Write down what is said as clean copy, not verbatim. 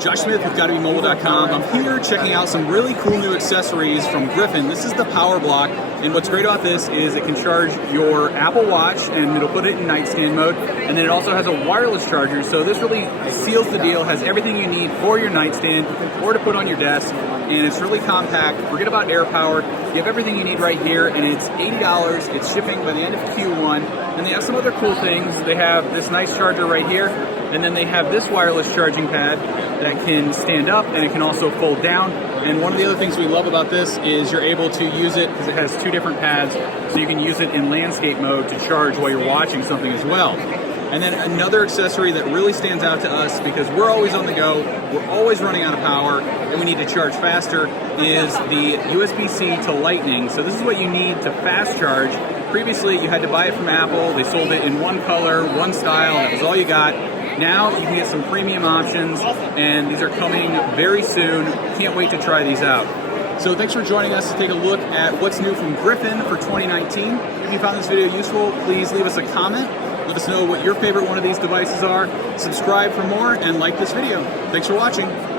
Josh Smith with GottaBeMobile.com. I'm here checking out some really cool new accessories from Griffin. This is the PowerBlock, and what's great about this is it can charge your Apple Watch, and it'll put it in nightstand mode, and then it also has a wireless charger, so this really seals the deal, has everything you need for your nightstand or to put on your desk, and it's really compact. Forget about air power. You have everything you need right here, and it's $80. It's shipping by the end of Q1, and they have some other cool things. They have this nice charger right here, and then they have this wireless charging pad that can stand up, and it can also fold down. And one of the other things we love about this is you're able to use it because it has two different pads, so you can use it in landscape mode to charge while you're watching something as well. And then another accessory that really stands out to us, because we're always on the go, we're always running out of power, and we need to charge faster, is the USB-C to Lightning. So this is what you need to fast charge. Previously, you had to buy it from Apple. They sold it in one color, one style, and that was all you got. Now you can get some premium options, and these are coming very soon. Can't wait to try these out. So thanks for joining us to take a look at what's new from Griffin for 2019. If you found this video useful, please leave us a comment. Let us know what your favorite one of these devices are. Subscribe for more and like this video. Thanks for watching.